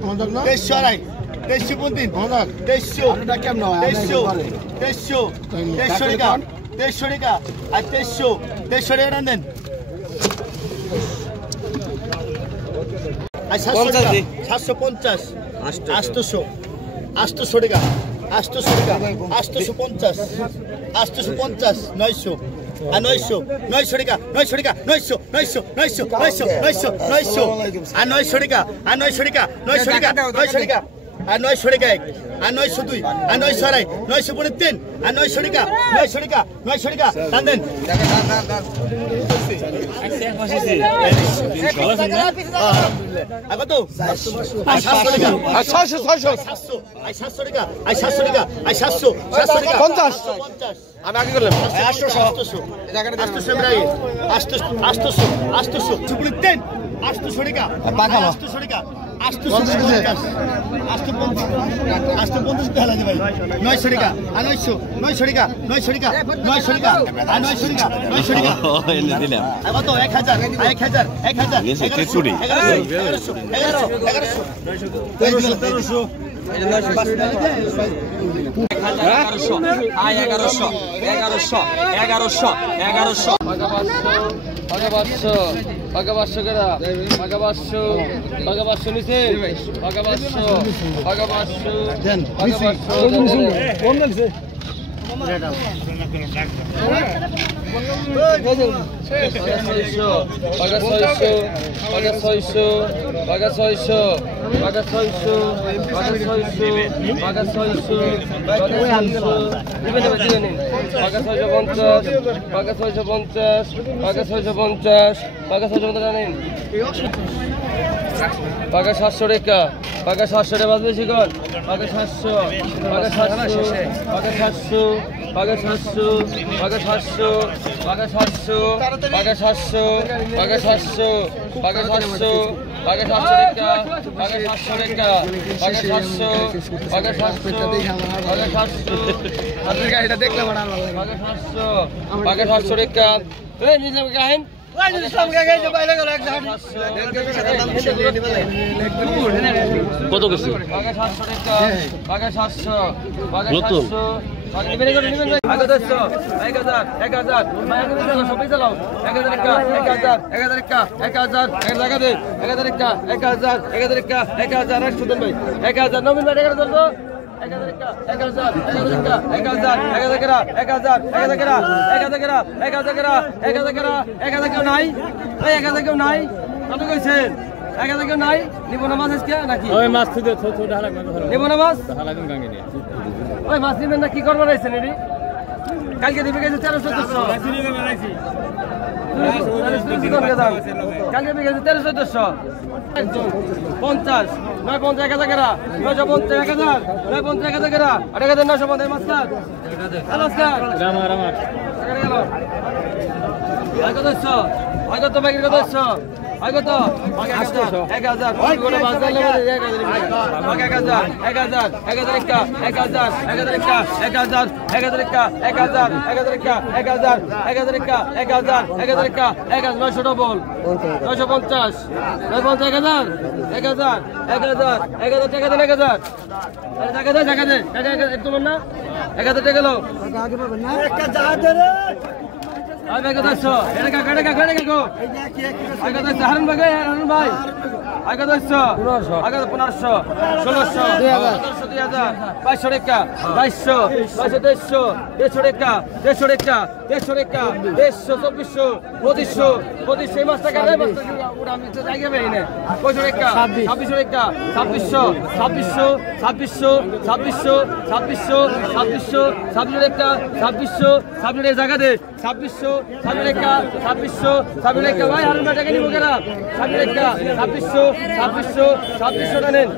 2300 আড়াই 2300 টাকা 2300 টাকা আর 2300 টাকা দেন আর 750 800 টাকা 850 900 আর 900 টাকা 900 টাকা 900 আর 900 টাকা আর 900 টাকা 900 টাকা 900 টাকা আর 900 টাকা এক আর 902 আর 900 আড়াই 900 পরে 3 আর 900 টাকা 900 টাকা টান দেন কত 700 টাকা 600 টাকা 700 টাকা 700 টাকা 50 আমি আগে করলাম 800 পুরো 3 800 টাকা 800 টাকা 850 টাকা লাগে ভাই 900 টাকা আর 900 টাকা 900 টাকা আর 900 টাকা এনে দিলাম কত 1000 পাকা 700 টাকা পাকা 700 টাকা বাদ বেশি কর পাকা 700 পাকা 700 পাকা 700 পাকা 700 পাকা 700 পাকা 700 পাকা 700 পাকা 700 পাকা 700 টাকা পাকা 700 টাকা পাকা 700 পাকা 700 পাকা 700 আপনার গাড়িটা দেখলে বড় ভালো লাগে পাকা 700 পাকা 700 টাকা এই নিজে গায়েন কত কিছু পাকা 700 টাকা পাকা 700 পাকা 700 নাই নিব না মাছ আজকে নাকি ওই মাছ তুই নিব না মাছ ওই মাছ নিবেন না কি করবো রাইছেন এটি কালকে দিবে গেছে 1300 কালকে দিবে গেছে 1300 50 950 1000 টাকা 950 1000 950 1000 টাকা 950 মাছ কাট নমস্কার রামার গেল কত 100 কত বাকি কত 100 কত 1000 কোনে বাস দিলে 1000 900 ডবল 950 1000 টাকা দেন 1000 টাকা দে তোমার না 1000 টাকা লো আগে পাবেন না একটা যা দে রে আই ভাই কত 100 এটা কাকা গো আই কত হারুন ভাই আই কত 100 আই কত 1500 1600 2000 500 টাকা 2200 150 টাকা 150 টাকা 150 2500 মাস টাকা রে বাস ওটা আমি তো জায়গা পাই না 500 টাকা 2600 টাকা 2600 টাকা 2600 জায়গা দে 2600 টাকা 2600 টাকা ভাই হারুন ভাই টাকা নিব কেনা 2600 টাকা 2600 টাকা নেন